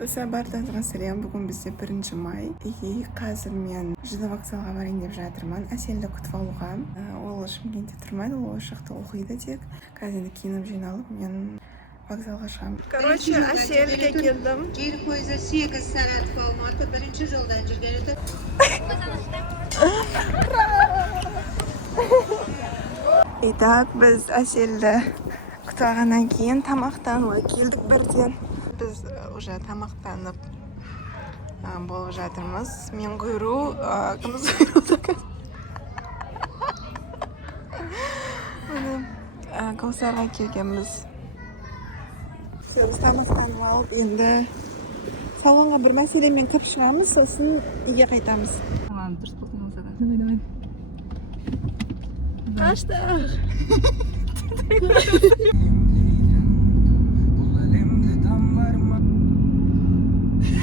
Достар, барлығыңызға сәлем. Бүгін бізде 1 май. И қазір мен жаңа вокзалға барайын деп жатырмын. Әселді күтіп алуға. Ол Шымкентте тұрмайды, ол жақта оқиды тек. Қазір енді киініп жиналып, мен вокзалға шығамын. Короче, Әселге келдім. Жер пойызы 8 сағат Алматы, бірінші жолдан жүрген еді. Итак, біз Әселді күтіп алғаннан кейін тамақтануға келдік бірден. Біз уже тамақтанып болып жатырмыз. Мен құйру, кіміз құйру Каусарға келгенбіз. Біз тамақтанып алып, енді салонға бір мәселемен кіріп шығамыз, сосын үйге қайтамыз. Дұрыс болсын болса да. Қаштық!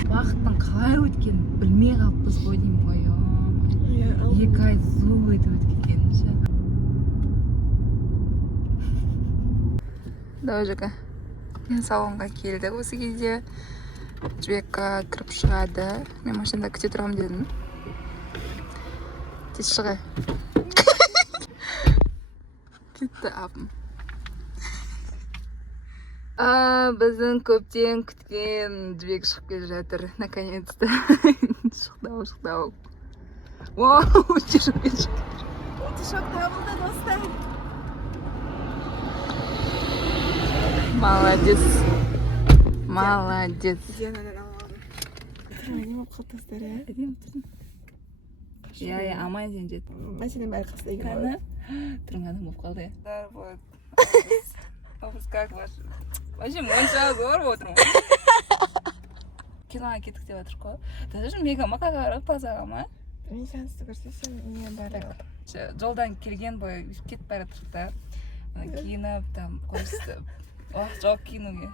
Уақыттың қалай өткенін білмей қалыппыз ғой деймін ғой. 2 ай зу етіп өткен ше. Дәужігі. Мен салонға келдік осы кезде. Жібекқа кіріп шығады. Мен машинада күте тұрам дедім. Тез шығай. Кетті апым. Біздің көптен күткен Жібек шығып келе жатыр. Наконец-то. Шықтау. Вау, өте шығып келе жатыр. Шок табылды, достар. Молодец. Молодец. Дианадан алғанмын. Әдемі болып қалыптастар, ә? Әдемі тұрдың. Я, аман сен жет. Мәселен бәрі қысты екен. Кәні? Тұрыңадың болып қалды, я. Вот. Опус, как ваш? Вообще, монша зор отырмын. Киноға кеттік деп жатыр қой. Даже мега макаға қарап тазаға ма? Мен сәнсізді көрсесем, не бәрі. Жолдан келген бойы кетіп бәрі тұрықта. Киініп, там, көрсетіп. Уақыт жоқ киінуге.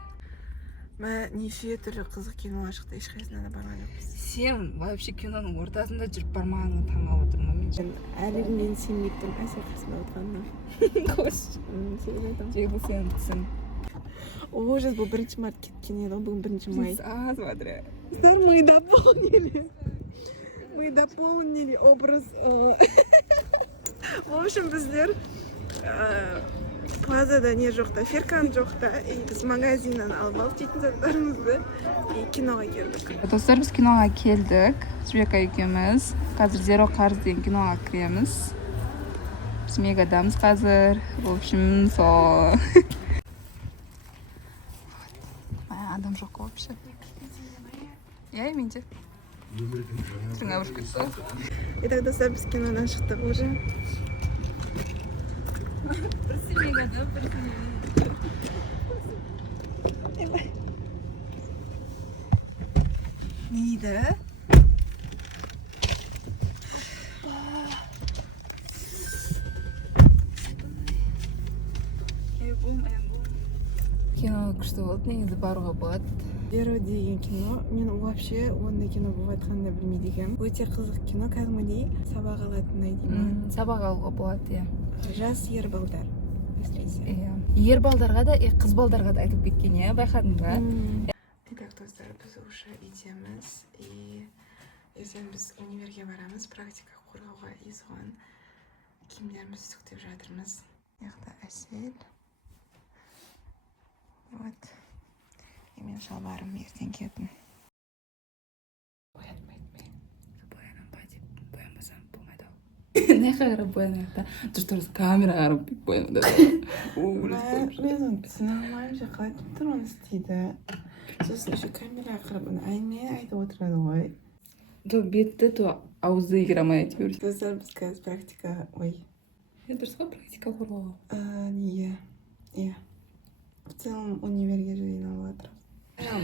Мә неше түрлі қызық киноға шықты, ешқайсысына да барған жоқпыз. Сен вообще киноның ортасында жүріп бармағаныңа таңғалып отырмын. Мен әлі күнге сенбейтін Әсел қасында отырғанына. Қош. Сегіз айтамын. Жегі сен түсін. Ужас, бұл 1 март кеткен еді, бүгін 1 май. Смотри. Мы дополнили образ. В общем, біздер плазада не жоқта, феркан жоқта, біз магазиннан алып алып жейтін заттарымызды киноға келдік. Достар, біз киноға келдік. Жібек екеуміз. Қазір Zero Cars деген киноға кіреміз. Біз мегадамыз қазір. В общем, сол. Адам жоқ вообще. Я и менде. Тұрыңа ұшып кетті. Итак, достар, біз кинодан шықтық уже. Бірсі мегада, бірсі мегада. Не дейді? Кино күшті болды, негізі баруға болады. Zero деген кино, мен вообще ондай кино болып жатқанын да білмейді екенмін. Өте қызық кино, кәдімгідей сабақ алатындай деймін. Сабақ алуға болады, иә. Жас ер балдар әсіресе. Ер балдарға да, қыз балдарға да айтып кеткен, иә, байқадың ба? Итак, достар, біз уже үйдеміз. И ертең біз универге барамыз, практика қорғауға. И соған киімдерімізді сүктеп жатырмыз. Яқта Әсел. Вот. И мен шалбарым ертең киетін. Боянам ба деп, боянбасам болмайды ау. Не қарап боянады? Дұрыс камера қарап боянады. Мен оны түсіне алмаймын, же қалай тұр оны істейді. Сосын еще камераға қарап әңгіме айтып отырады ғой. То бетті, то аузы играмай әйтеуір. Достар, біз қазір практика, ой. Дұрыс қой, практика қорғауға. Иә. В целом универге жиналып жатырмыз.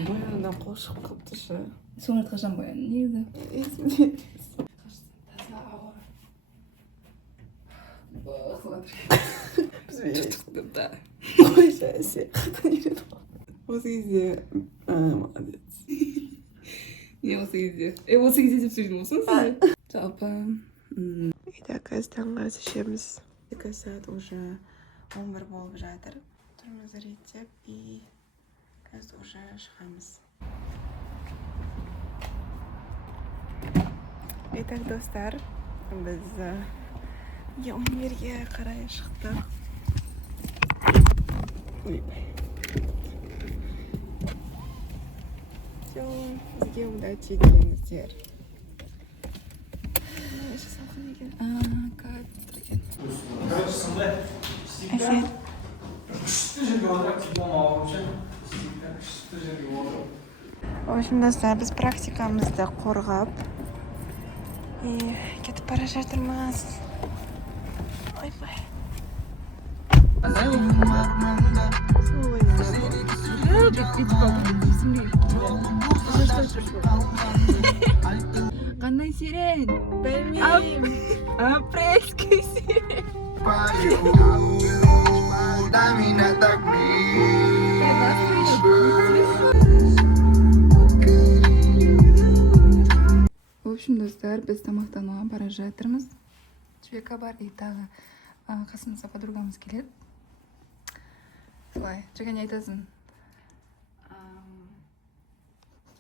Боянудан қол шығып қалыпты шы. Соңғы рет қашан боян, негізі? Есімде. Таза ауыр. Бақылатыр. Біз берейік. Тұқтым да. Ой, жәсе. Қатын үйреніп қалды. Осы кезде молодец. Не осы кезде? Осы кезде деп сөйлеймін осыны сен? Жалпы. Итак, қазір таңғы ас ішеміз. 2 сағат уже 11 болып жатыр. Тұрмызды реттеп и қазір уже шығамыз. Итак, достар, biz univerga qaray chiqdik. Bizga удачи tilaymiz. Yaxshi salqin ekan. Asel. В общем, достар, biz praktikamizda qo'rg'ab ketib bora жатырмыз. Ой-ой. Qanday sirен? Bilmayman. Апрельский сирен. В общем, достар, biz тамақтануға бара жатырмыз. Жібек бар и тағы қасымызда подругамыз келеді. Солай, Жека не айтасың?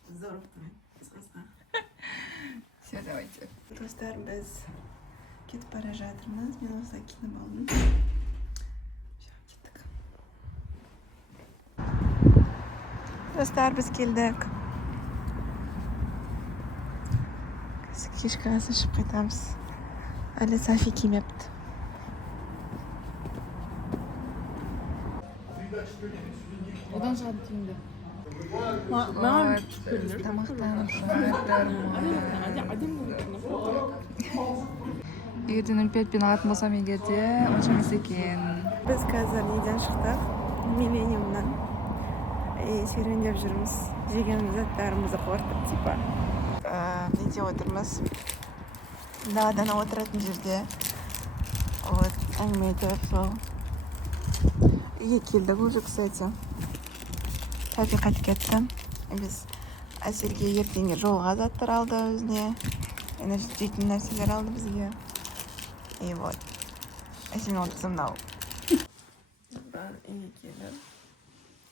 Здорово тұрмын. Все, давайте. Достар, biz ketib bora жатырмыз. Мен осылай киініп алдым. Кеттік. Достар, biz keldik. Kechki asi chiqib ketamiz. Hali Safi kiymabdi. Одан шығады тиімді. Тамақтанып егерде 05-пен алатын болсам егерде онша емес екен. Biz қазір неден шықтық? Millennium'dan. Серуендеп жүрміз. Жеген заттарымызды қорытып, типа. Неде отырмыз? Даладан отыратын жерде. Вот, әңгіме айтып, сол. Үйге келдік уже, кстати. Сәпи қайтып кетті. Біз Әселге ертеңге жолға заттар алды өзіне. Жейтін нәрселер алды бізге. И вот. Әселмен отырсам мынау. Ben iyi geldim.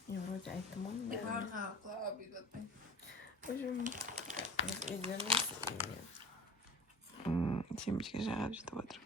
Yavruca ayттым onu. Барға құлаға бүйтіп Hocam biz edemiz. Семечке жағап жетіп отыр.